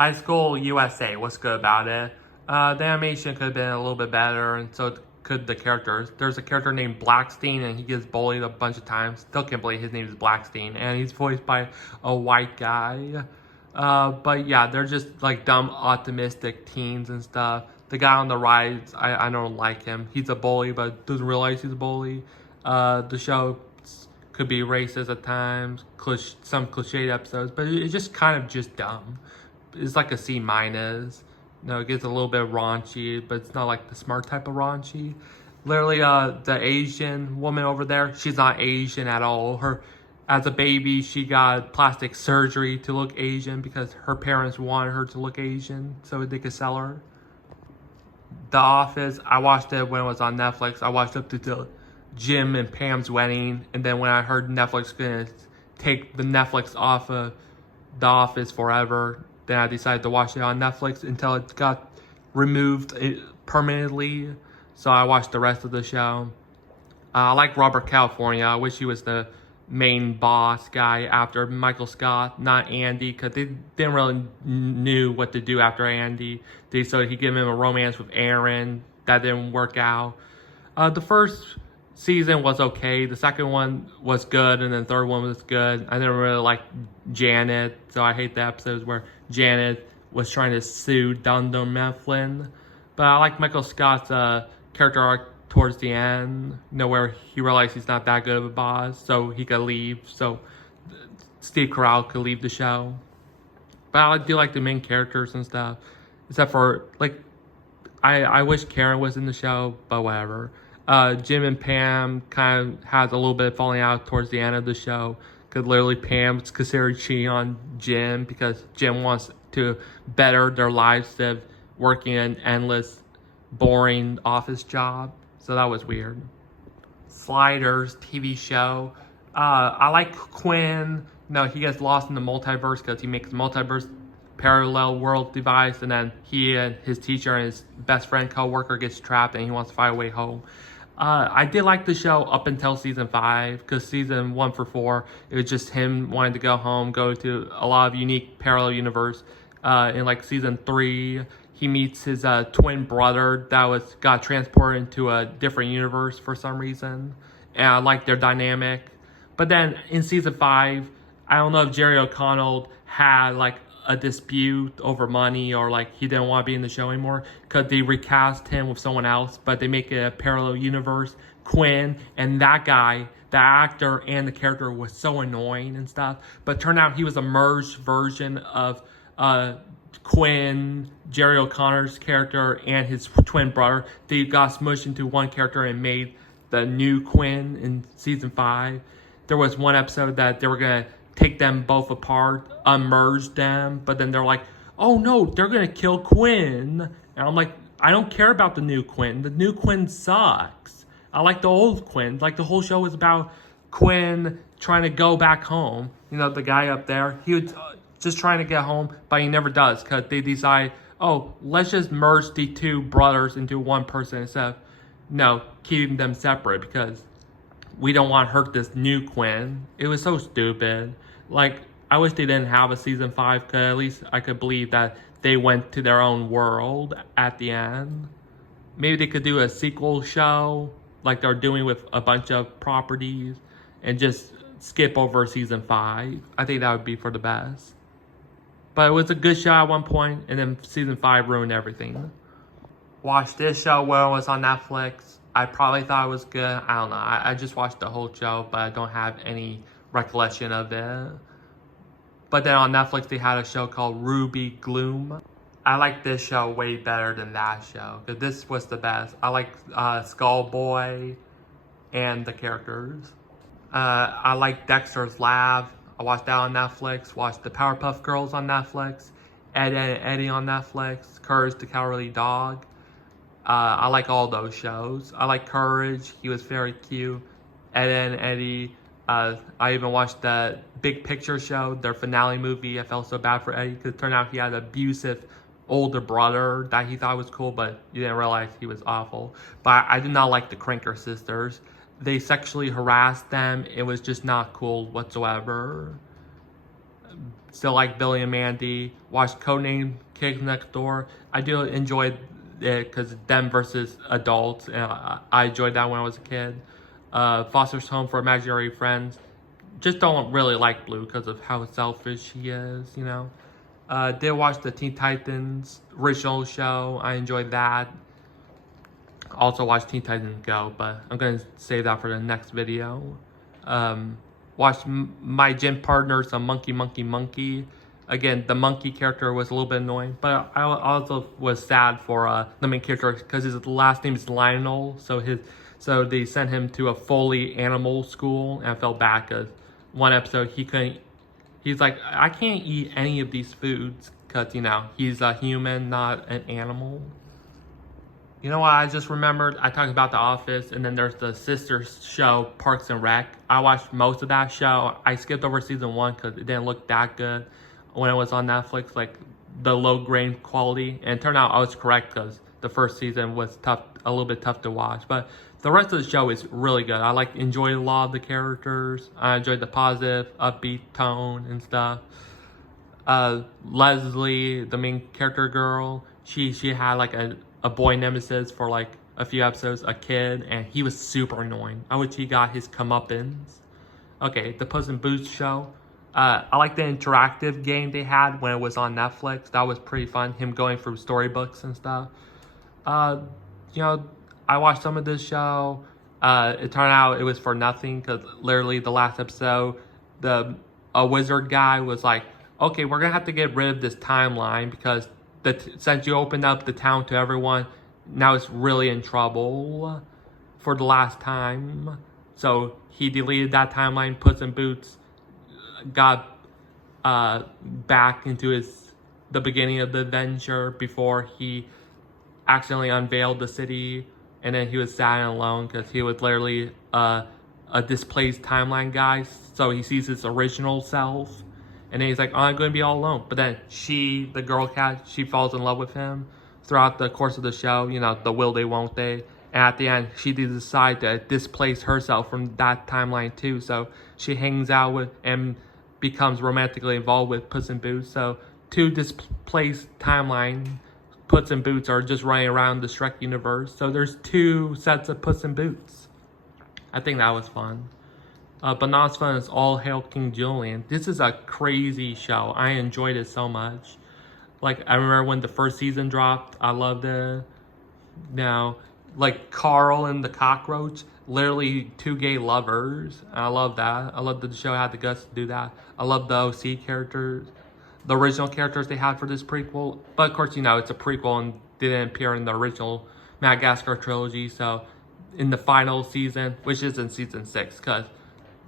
High School USA, what's good about it? The animation could have been a little bit better, and so could the characters. There's a character named Blackstein, and he gets bullied a bunch of times. Still can't believe his name is Blackstein, and he's voiced by a white guy. But yeah, they're just like dumb, optimistic teens and stuff. The guy on the right, I don't like him. He's a bully, but doesn't realize he's a bully. The show could be racist at times, some cliched episodes, but it's just kind of just dumb. It's like a C minus. It gets a little bit raunchy, but it's not like the smart type of raunchy. Literally, the Asian woman over there, she's not Asian at all. As a baby, she got plastic surgery to look Asian because her parents wanted her to look Asian so they could sell her. The Office, I watched it when it was on Netflix. I watched up to Jim and Pam's wedding, and then when I heard Netflix gonna take the Netflix off of The Office forever, then I decided to watch it on Netflix until it got removed permanently. So I watched the rest of the show. I like Robert California. I wish he was the main boss guy after Michael Scott, not Andy, because they didn't really knew what to do after Andy. So he gave him a romance with Aaron. That didn't work out. The first season was okay. The second one was good, and then the third one was good. I didn't really like Janet, so I hate the episodes where Janet was trying to sue Dunder Mifflin. But I like Michael Scott's character arc towards the end, where he realized he's not that good of a boss, so he could leave, so Steve Carell could leave the show. But I do like the main characters and stuff, except for, like, I wish Karen was in the show, but whatever. Jim and Pam kind of has a little bit of falling out towards the end of the show, because literally Pam's considered cheating on Jim because Jim wants to better their lives instead of working an endless, boring office job. So that was weird. Sliders TV show. I like Quinn. No, he gets lost in the multiverse because he makes multiverse parallel world device, and then he and his teacher and his best friend co-worker gets trapped, and he wants to find a way home. I did like the show up until season 5, because season 1 for 4, it was just him wanting to go home, go to a lot of unique parallel universe. In like season 3, he meets his twin brother that got transported into a different universe for some reason, and I like their dynamic. But then in season 5, I don't know if Jerry O'Connell had like a dispute over money, or like he didn't want to be in the show anymore, because they recast him with someone else, but they make it a parallel universe, Quinn, and that guy, the actor and the character, was so annoying and stuff. But turned out he was a merged version of Quinn, Jerry O'Connor's character, and his twin brother. They got smushed into one character and made the new Quinn in season 5. There was one episode that they were gonna take them both apart, unmerge them, but then they're like, oh no, they're gonna kill Quinn. And I'm like, I don't care about the new Quinn. The new Quinn sucks. I like the old Quinn. Like, the whole show is about Quinn trying to go back home. The guy up there, he was just trying to get home, but he never does, because they decide, oh, let's just merge the two brothers into one person instead of, keeping them separate, because we don't want to hurt this new Quinn. It was so stupid. Like, I wish they didn't have a season 5, because at least I could believe that they went to their own world at the end. Maybe they could do a sequel show, like they're doing with a bunch of properties, and just skip over season 5. I think that would be for the best. But it was a good show at one point, and then season 5 ruined everything. Watched this show when it was on Netflix. I probably thought it was good. I don't know. I just watched the whole show, but I don't have any recollection of it. But then on Netflix, they had a show called Ruby Gloom. I like this show way better than that show, because this was the best. I like Skullboy and the characters. I like Dexter's Lab. I watched that on Netflix. Watched the Powerpuff Girls on Netflix. Ed, Edd n Eddy on Netflix. Courage the Cowardly Dog. I like all those shows. I like Courage. He was very cute. Ed, Edd n Eddy. I even watched the Big Picture show, their finale movie. I felt so bad for Eddie, because it turned out he had an abusive older brother that he thought was cool, but you didn't realize he was awful. But I did not like the Cranker sisters. They sexually harassed them. It was just not cool whatsoever. Still like Billy and Mandy. Watched Codename Kids Next Door. I do enjoy it because them versus adults, and I enjoyed that when I was a kid. Foster's Home for Imaginary Friends. Just don't really like Blue because of how selfish he is, you know. Did watch the Teen Titans original show. I enjoyed that. Also watched Teen Titans Go, but I'm going to save that for the next video. Watched My Gym Partner, some Monkey. Again, the monkey character was a little bit annoying, but I also was sad for the main character because his last name is Lionel, so they sent him to a fully animal school, and I felt bad because one episode he's like, I can't eat any of these foods because, you know, he's a human, not an animal. You know what, I just remembered, I talked about The Office, and then there's the sister show, Parks and Rec. I watched most of that show. I skipped over season 1 because it didn't look that good when it was on Netflix, like the low grain quality. And it turned out I was correct because the first season was tough, a little bit tough to watch. But the rest of the show is really good. I enjoyed a lot of the characters. I enjoyed the positive, upbeat tone and stuff. Leslie, the main character girl, she had like a boy nemesis for like a few episodes, a kid, and he was super annoying. I wish he got his comeuppance. Okay, the Puss in Boots show. I like the interactive game they had when it was on Netflix. That was pretty fun, him going through storybooks and stuff. You know, I watched some of this show. It turned out it was for nothing because literally the last episode, a wizard guy was like, okay, we're going to have to get rid of this timeline because since you opened up the town to everyone, now it's really in trouble for the last time. So he deleted that timeline. Puss in Boots got back into the beginning of the adventure before he accidentally unveiled the city, and then he was sad and alone because he was literally a displaced timeline guy. So he sees his original self. And then he's like, oh, I'm going to be all alone. But then the girl cat, she falls in love with him throughout the course of the show. You know, the will they, won't they. And at the end, she decides to displace herself from that timeline too. So she hangs out with and becomes romantically involved with Puss in Boots. So two displaced timeline Puss in Boots are just running around the Shrek universe. So there's 2 sets of Puss in Boots. I think that was fun. But not as fun as All Hail King Julien. This is a crazy show. I enjoyed it so much. Like, I remember when the first season dropped, I loved it. Now, like Carl and the Cockroach, literally 2 gay lovers. I love that. I love that the show had the guts to do that. I love the OC characters, the original characters they had for this prequel. But of course, you know, it's a prequel and didn't appear in the original Madagascar trilogy. So in the final season, which is in season 6, because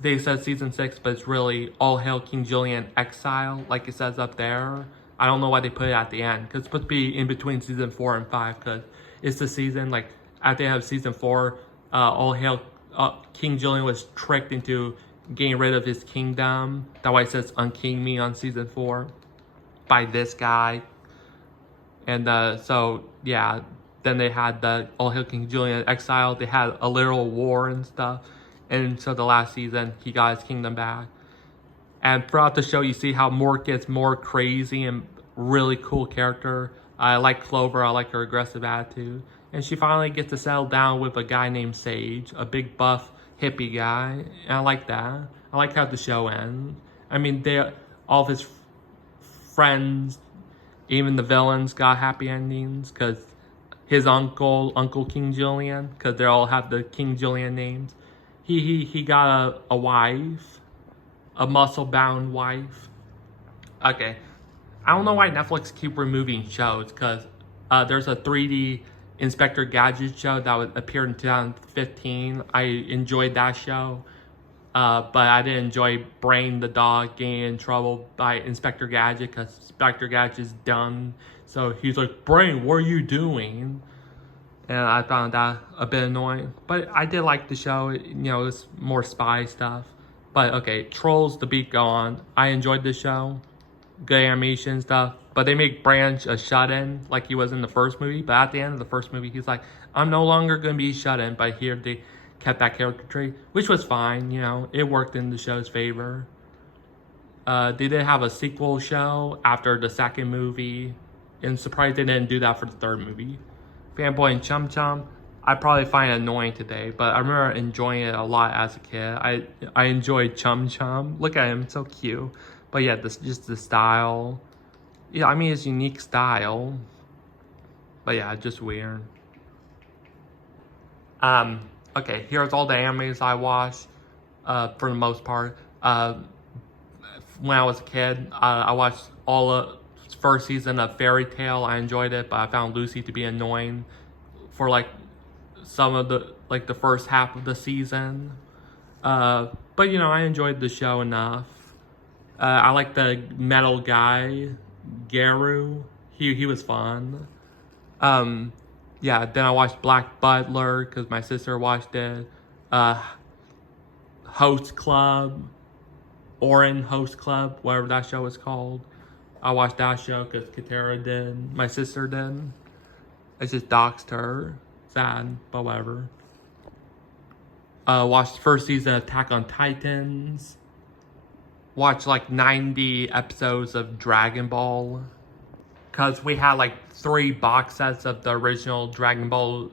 they said season 6, but it's really All Hail King Julien Exile, like it says up there. I don't know why they put it at the end, because it's supposed to be in between season 4 and 5, because it's the season, like, at the end of season 4, All Hail King Julien was tricked into getting rid of his kingdom. That's why it says Unking Me on season 4 by this guy. And so, yeah, then they had the All Hail King Julien Exile. They had a literal war and stuff. And so the last season, he got his kingdom back. And throughout the show, you see how Mort gets more crazy and really cool character. I like Clover. I like her aggressive attitude. And she finally gets to settle down with a guy named Sage, a big buff hippie guy. And I like that. I like how the show ends. I mean, all of his friends, even the villains, got happy endings. Because his Uncle King Julien, because they all have the King Julien names. He got a wife, a muscle-bound wife. Okay, I don't know why Netflix keep removing shows, because there's a 3D Inspector Gadget show that appeared in 2015. I enjoyed that show, but I didn't enjoy Brain the dog getting in trouble by Inspector Gadget, because Inspector Gadget is dumb. So he's like, Brain, what are you doing? And I found that a bit annoying. But I did like the show. You know, it's more spy stuff. But okay, Trolls, The Beat Go On. I enjoyed the show. Good animation stuff. But they make Branch a shut-in like he was in the first movie. But at the end of the first movie, he's like, I'm no longer going to be shut-in. But here they kept that character trait, which was fine. You know, it worked in the show's favor. They did have a sequel show after the second movie, and surprised they didn't do that for the third movie. Fanboy and Chum Chum, I probably find it annoying today, but I remember enjoying it a lot as a kid. I enjoyed Chum Chum. Look at him, so cute. But yeah, just the style. Yeah, I mean, it's unique style. But yeah, just weird. Okay, here's all the animes I watched, for the most part. When I was a kid, I watched all of first season of Fairy Tail. I enjoyed it, but I found Lucy to be annoying for like some of the first half of the season. But you know, I enjoyed the show enough. I like the metal guy, Garu. He was fun. Yeah, then I watched Black Butler because my sister watched it. Host Club, Orin Host Club, whatever that show is called. I watched that show because Katara did. My sister did. I just doxed her. Sad, but whatever. Watched the first season of Attack on Titans. Watched like 90 episodes of Dragon Ball. Because we had like 3 box sets of the original Dragon Ball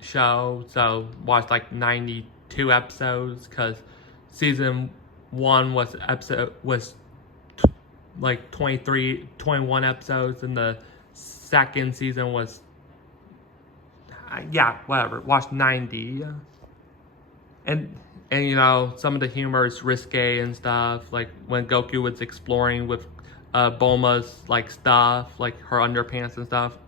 show. So watched like 92 episodes because season 1 was like 21 episodes, and the second season was yeah, whatever. Watched 90. And you know, some of the humor is risque and stuff, like when Goku was exploring with Bulma's like stuff, like her underpants and stuff,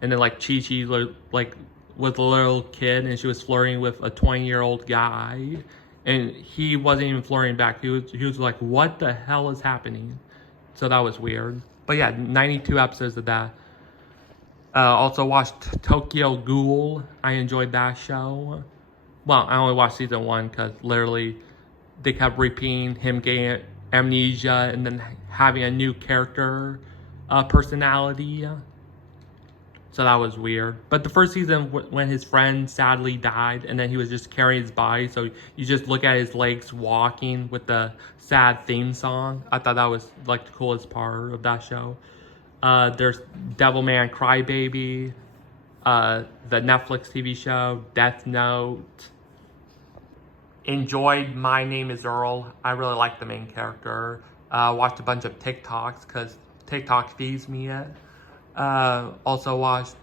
and then like Chi-Chi like was a little kid and she was flirting with a 20-year-old guy, and he wasn't even flirting back. He was like, what the hell is happening? So that was weird. But yeah, 92 episodes of that. Also watched Tokyo Ghoul. I enjoyed that show. Well, I only watched season 1 because literally they kept repeating him getting amnesia and then having a new character personality. So that was weird. But the first season, when his friend sadly died and then he was just carrying his body, so you just look at his legs walking with the sad theme song. I thought that was like the coolest part of that show. There's Devilman Crybaby, the Netflix TV show, Death Note. Enjoyed My Name is Earl. I really like the main character. Watched a bunch of TikToks because TikTok feeds me it. Also watched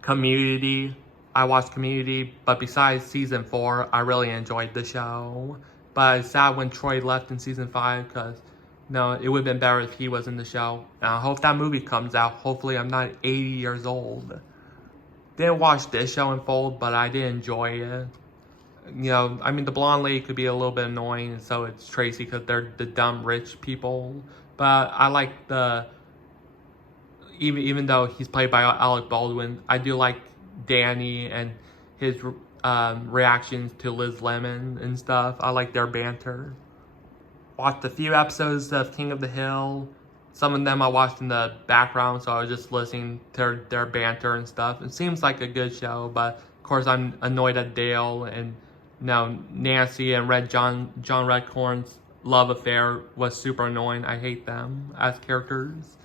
Community. I watched Community, but besides season 4, I really enjoyed the show. But it's sad when Troy left in season 5 because no, it would have been better if he was in the show. And I hope that movie comes out. Hopefully I'm not 80 years old. Didn't watch this show in full, but I did enjoy it. You know, I mean, the blonde lady could be a little bit annoying, and so it's Tracy because they're the dumb rich people. But I like the, even though he's played by Alec Baldwin, I do like Danny and his reactions to Liz Lemon and stuff. I like their banter. Watched a few episodes of King of the Hill. Some of them I watched in the background, so I was just listening to their banter and stuff. It seems like a good show, but of course I'm annoyed at Dale and Nancy and John Redcorn's love affair was super annoying. I hate them as characters.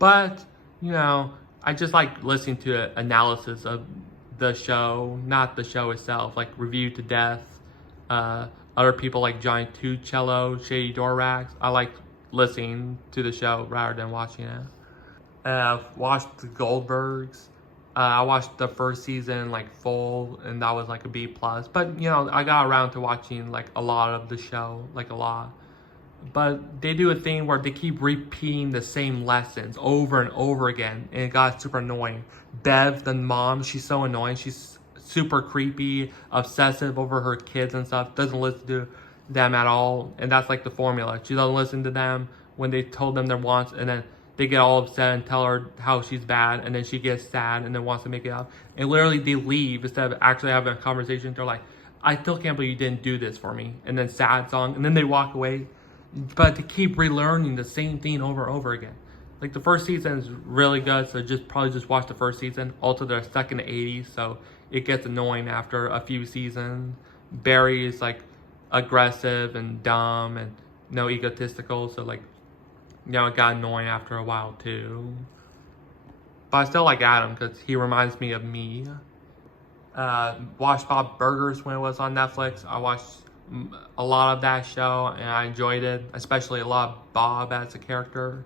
But, you know, I just like listening to analysis of the show, not the show itself, like Review to Death, other people like Johnny Tuccello, Shady Dorax. I like listening to the show rather than watching it. I've watched the Goldbergs. I watched the first season like full, and that was like a B+. But you know, I got around to watching like a lot of the show, like a lot. But they do a thing where they keep repeating the same lessons over and over again, and it got super annoying. Bev, the mom, she's so annoying. She's super creepy, obsessive over her kids and stuff. Doesn't listen to them at all, and that's like the formula. She doesn't listen to them when they told them their wants, and then they get all upset and tell her how she's bad, and then she gets sad and then wants to make it up. And literally they leave instead of actually having a conversation. They're like, I still can't believe you didn't do this for me. And then sad song, and then they walk away. But to keep relearning the same thing over and over again. Like the first season is really good, so probably just watch the first season. Also, they're stuck in the 80s, so it gets annoying after a few seasons. Barry is like aggressive and dumb, and egotistical. So like, it got annoying after a while too. But I still like Adam because he reminds me of me. Watched Bob Burgers when it was on Netflix. I watched a lot of that show and I enjoyed it, especially a lot of Bob as a character.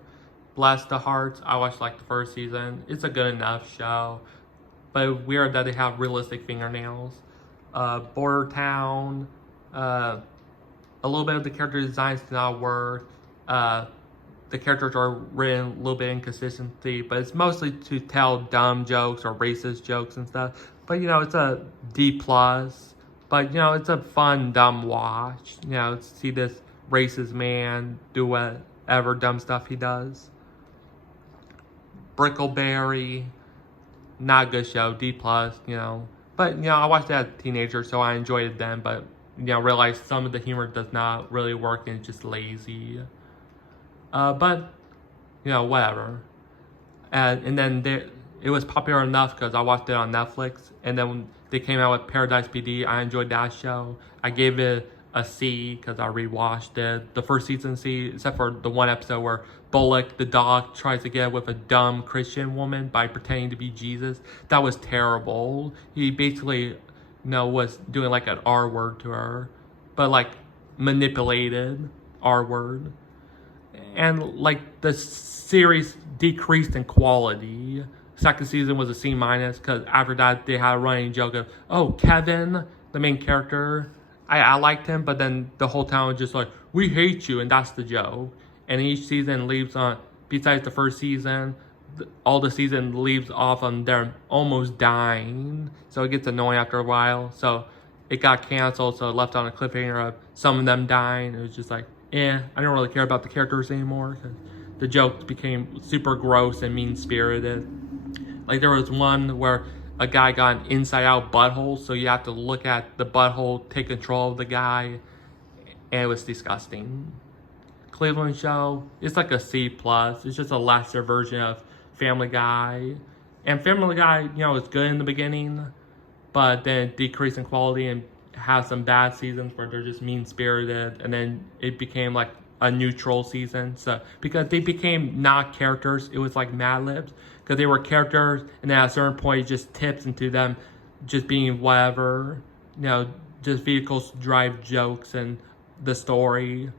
Bless the Hearts, I watched like the first season. It's a good enough show, but weird that they have realistic fingernails. Border Town, a little bit of the character designs did not work. The characters are written a little bit inconsistency, but it's mostly to tell dumb jokes or racist jokes and stuff. But it's a D+. But it's a fun, dumb watch. See this racist man do whatever dumb stuff he does. Brickleberry, not a good show, D+, But, I watched that as a teenager, so I enjoyed it then. But, realized some of the humor does not really work and it's just lazy. But, whatever. And then it was popular enough because I watched it on Netflix. And then when they came out with Paradise PD, I enjoyed that show. I gave it a C because I rewatched it. The first season C, except for the one episode where Bullock, the dog, tries to get with a dumb Christian woman by pretending to be Jesus. That was terrible. He basically, was doing like an R word to her. But like manipulated R word. And like the series decreased in quality. Second season was a C- because after that they had a running joke of, oh, Kevin, the main character, I liked him, but then the whole town was just like, we hate you, and that's the joke. And each season leaves on, besides the first season, all the season leaves off on them almost dying. So it gets annoying after a while. So it got canceled, so it left on a cliffhanger of some of them dying. It was just like, I don't really care about the characters anymore because the jokes became super gross and mean-spirited. Like there was one where a guy got an inside-out butthole, so you have to look at the butthole, take control of the guy, and it was disgusting. Cleveland Show, it's like a C+. It's just a lesser version of Family Guy. And Family Guy, is good in the beginning, but then it decreased in quality and has some bad seasons where they're just mean-spirited, and then it became like a neutral season. So because they became not characters, it was like Mad Libs. Because they were characters, and then at a certain point, it just tips into them just being whatever, just vehicles to drive jokes and the story,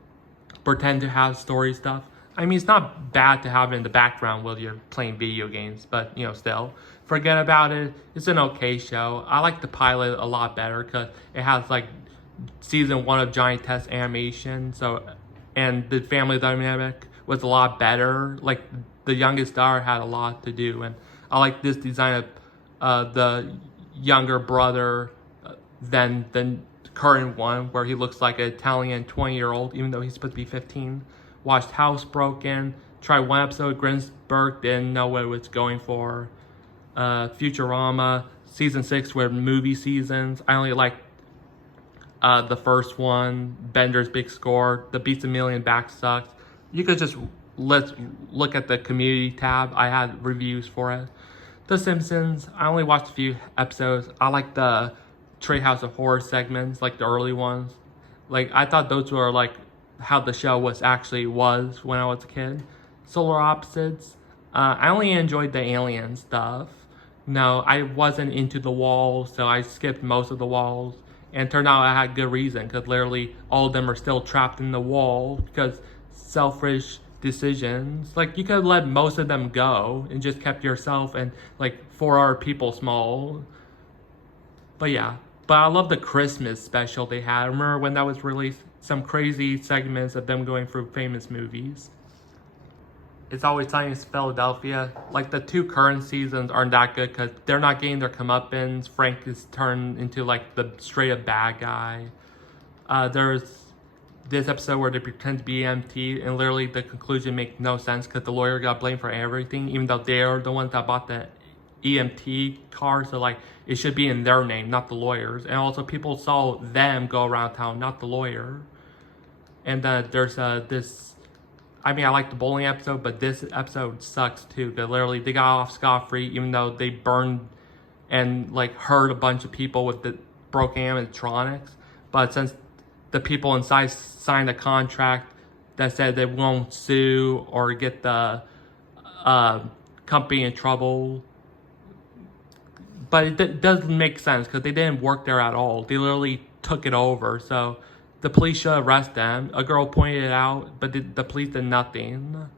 pretend to have story stuff. I mean, it's not bad to have it in the background while you're playing video games, but, still, forget about it. It's an okay show. I like the pilot a lot better because it has, like, season 1 of Johnny Test animation, and the family dynamic was a lot better. Like, the youngest daughter had a lot to do, and I like this design of the younger brother than the current one, where he looks like an Italian 20-year-old, even though he's supposed to be 15. Watched Housebroken, tried one episode, Greensburg, didn't know what it was going for. Futurama, season 6 were movie seasons. I only liked the first one, Bender's Big Score. The Beats a Million Back sucks. You could just let's look at the community tab. I had reviews for it. The Simpsons, I only watched a few episodes. I like the Treehouse of Horror segments, like the early ones. Like, I thought those were like how the show was when I was a kid. Solar Opposites, I only enjoyed the alien stuff. No, I wasn't into the walls, so I skipped most of the walls. And it turned out I had good reason, because literally all of them are still trapped in the wall because selfish decisions. Like, you could have let most of them go and just kept yourself and like 4 other people small. But yeah, but I love the Christmas special they had. I remember when that was released, some crazy segments of them going through famous movies. It's Always Sunny in Philadelphia. Like, the 2 current seasons aren't that good because they're not getting their comeuppance. Frank is turned into like the straight up bad guy. There's this episode where they pretend to be EMT, and literally the conclusion makes no sense because the lawyer got blamed for everything, even though they're the ones that bought the EMT car. So like, it should be in their name, not the lawyers. And also, people saw them go around town, not the lawyer. And there's this, I mean, I like the bowling episode, but this episode sucks too, because literally they got off scot-free even though they burned and like hurt a bunch of people with the broken animatronics. But since the people inside signed a contract that said they won't sue or get the company in trouble. But it doesn't make sense because they didn't work there at all. They literally took it over. So the police should arrest them. A girl pointed it out, but the police did nothing.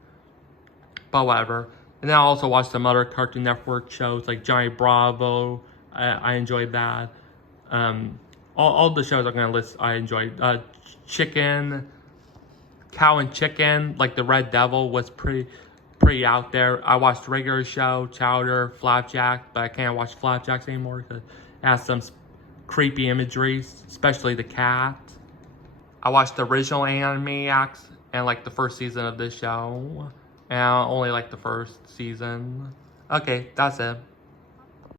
But whatever. And then I also watched some other Cartoon Network shows like Johnny Bravo. I enjoyed that. All the shows I'm going to list I enjoyed. Chicken, Cow and Chicken, like the Red Devil was pretty out there. I watched regular show, Chowder, Flapjack, but I can't watch Flapjacks anymore because it has some creepy imagery, especially the cat. I watched the original Animaniacs and like the first season of this show. And I only like the first season. Okay, that's it.